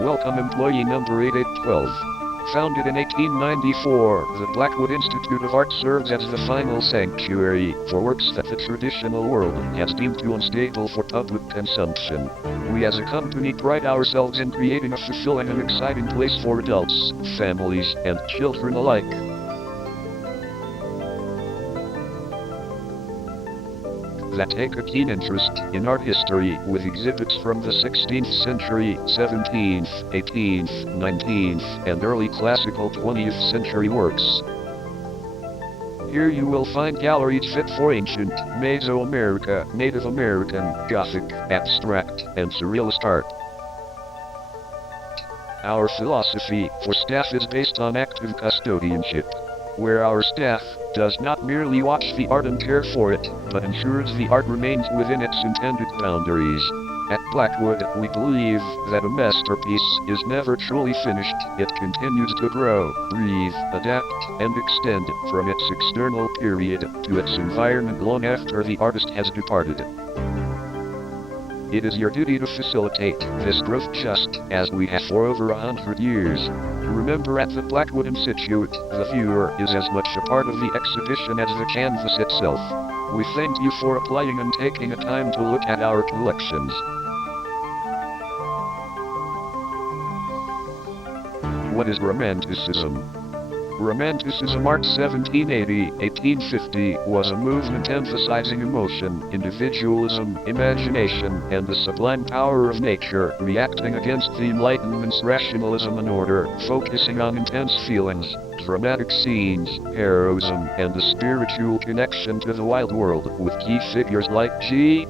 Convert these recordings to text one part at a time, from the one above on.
Welcome employee number 8812. Founded in 1894, the BlackWood Institute of Art serves as the final sanctuary for works that the traditional world has deemed too unstable for public consumption. We as a company pride ourselves in creating a fulfilling and exciting place for adults, families, and children alike. That take a keen interest in art history with exhibits from the 16th century, 17th, 18th, 19th, and early classical 20th century works. Here you will find galleries fit for ancient, Meso-America, Native American, Gothic, abstract, and surrealist art. Our philosophy for staff is based on active custodianship, where our staff does not merely watch the art and care for it, but ensures the art remains within its intended boundaries. At BlackWood, we believe that a masterpiece is never truly finished. It continues to grow, breathe, adapt, and extend from its external period to its environment long after the artist has departed. It is your duty to facilitate this growth just as we have for over 100 years. Remember, at the BlackWood Institute, the viewer is as much a part of the exhibition as the canvas itself. We thank you for applying and taking a time to look at our collections. What is Romanticism? Romanticism art 1780-1850 was a movement emphasizing emotion, individualism, imagination, and the sublime power of nature, reacting against the Enlightenment's rationalism and order, focusing on intense feelings, dramatic scenes, heroism, and the spiritual connection to the wild world, with key figures like G.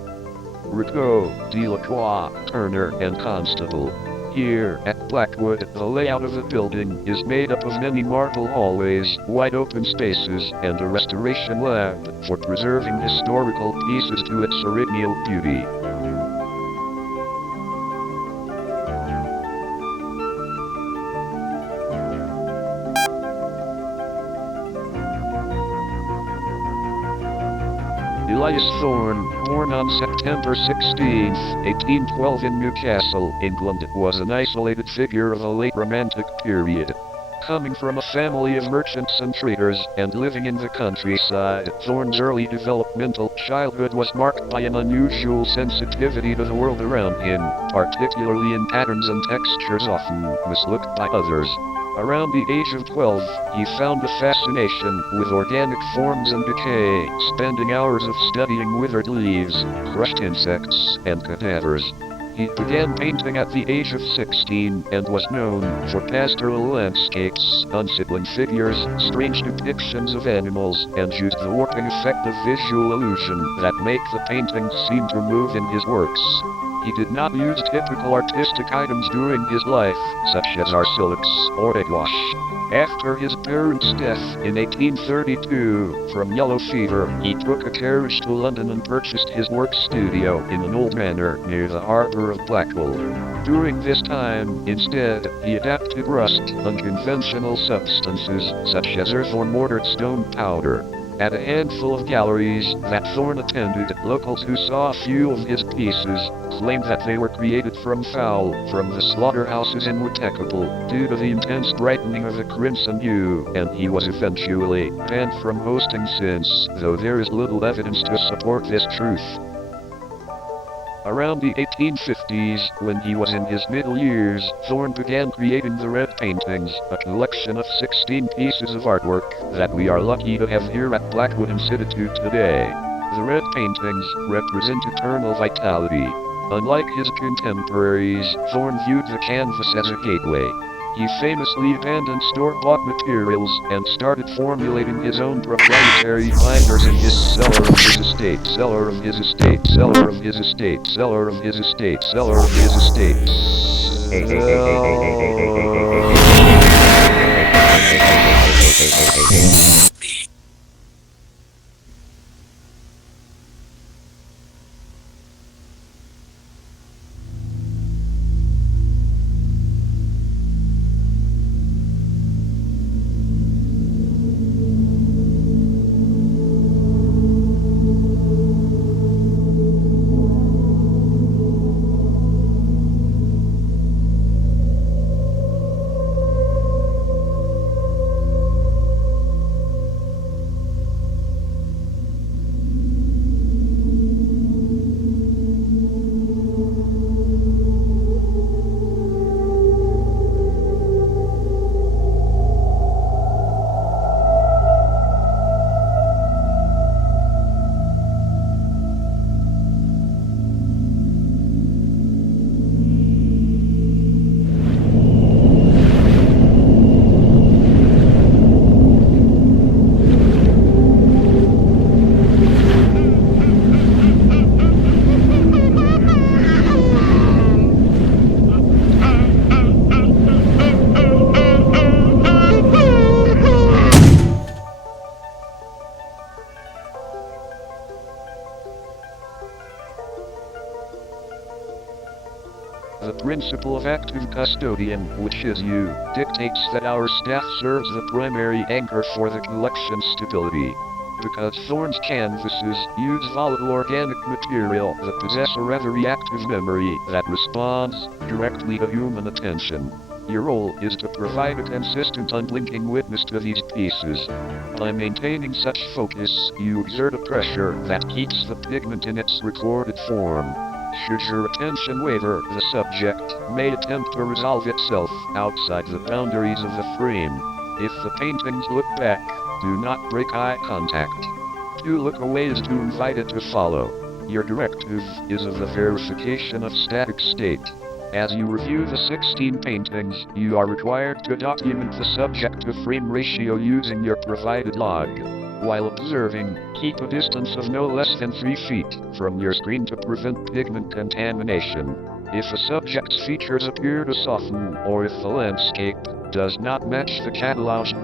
Rigaud, Delacroix, Turner, and Constable. Here at BlackWood, the layout of the building is made up of many marble hallways, wide open spaces, and a restoration lab for preserving historical pieces to its original beauty. Elias Thorne, born on September 16, 1812 in Newcastle, England, was an isolated figure of the late Romantic period. Coming from a family of merchants and traders, and living in the countryside, Thorne's early developmental childhood was marked by an unusual sensitivity to the world around him, particularly in patterns and textures often mislooked by others. Around the age of 12, he found a fascination with organic forms and decay, spending hours of studying withered leaves, crushed insects, and cadavers. He began painting at the age of 16 and was known for pastoral landscapes, unsettling figures, strange depictions of animals, and used the warping effect of visual illusion that make the paintings seem to move in his works. He did not use typical artistic items during his life, such as arcilix or aigouache. After his parents' death in 1832 from yellow fever, he took a carriage to London and purchased his work studio in an old manor near the harbour of Blackpool. During this time, instead, he adapted rust, unconventional substances, such as earth or mortared stone powder. At a handful of galleries that Thorne attended, locals who saw a few of his pieces claimed that they were created from fowl from the slaughterhouses and were technical due to the intense brightening of the crimson hue, and he was eventually banned from hosting since, though there is little evidence to support this truth. Around the 1850s, when he was in his middle years, Thorne began creating the Red Paintings, a collection of 16 pieces of artwork that we are lucky to have here at BlackWood Institute today. The Red Paintings represent eternal vitality. Unlike his contemporaries, Thorne viewed the canvas as a gateway. He famously abandoned store-bought materials and started formulating his own proprietary binders in his cellar of his estate, cellar of his estate, cellar of his estate, cellar of his estate, cellar of his estate. The principle of active custodian, which is you, dictates that our staff serves the primary anchor for the collection's stability. Because Thorne's canvases use volatile organic material that possess a rather reactive memory that responds directly to human attention. Your role is to provide a consistent unblinking witness to these pieces. By maintaining such focus, you exert a pressure that keeps the pigment in its recorded form. Should your attention waver, the subject may attempt to resolve itself outside the boundaries of the frame. If the paintings look back, do not break eye contact. To look away is to invite it to follow. Your directive is of the verification of static state. As you review the 16 paintings, you are required to document the subject-to-frame ratio using your provided log. While observing, keep a distance of no less than 3 feet from your screen to prevent pigment contamination. If a subject's features appear to soften, or if the landscape does not match the cataloged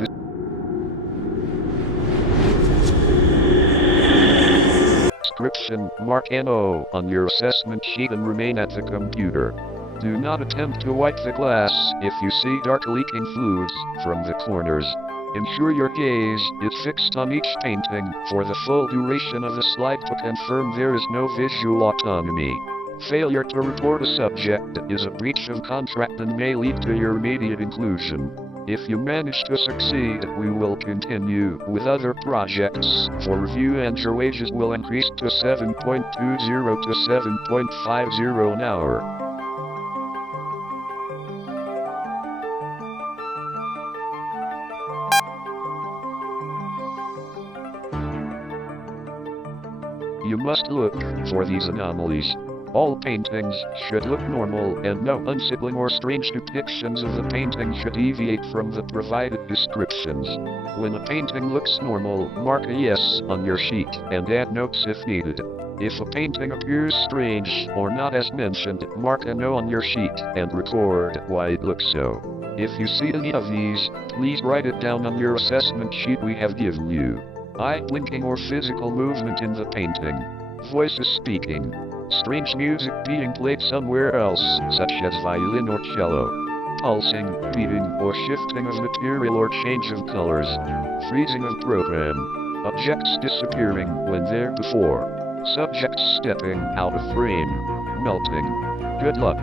description, mark NO on your assessment sheet and remain at the computer. Do not attempt to wipe the glass if you see dark leaking fluids from the corners. Ensure your gaze is fixed on each painting for the full duration of the slide to confirm there is no visual autonomy. Failure to report a subject is a breach of contract and may lead to your immediate inclusion. If you manage to succeed, we will continue with other projects for review and your wages will increase to 7.20 to 7.50 an hour. You must look for these anomalies. All paintings should look normal and no unsettling or strange depictions of the painting should deviate from the provided descriptions. When a painting looks normal, mark a yes on your sheet and add notes if needed. If a painting appears strange or not as mentioned, mark a no on your sheet and record why it looks so. If you see any of these, please write it down on your assessment sheet we have given you. Eye blinking or physical movement in the painting. Voices speaking. Strange music being played somewhere else, such as violin or cello. Pulsing, beating, or shifting of material or change of colors. Freezing of program. Objects disappearing when there before. Subjects stepping out of frame. Melting. Good luck.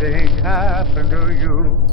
anything happen to you?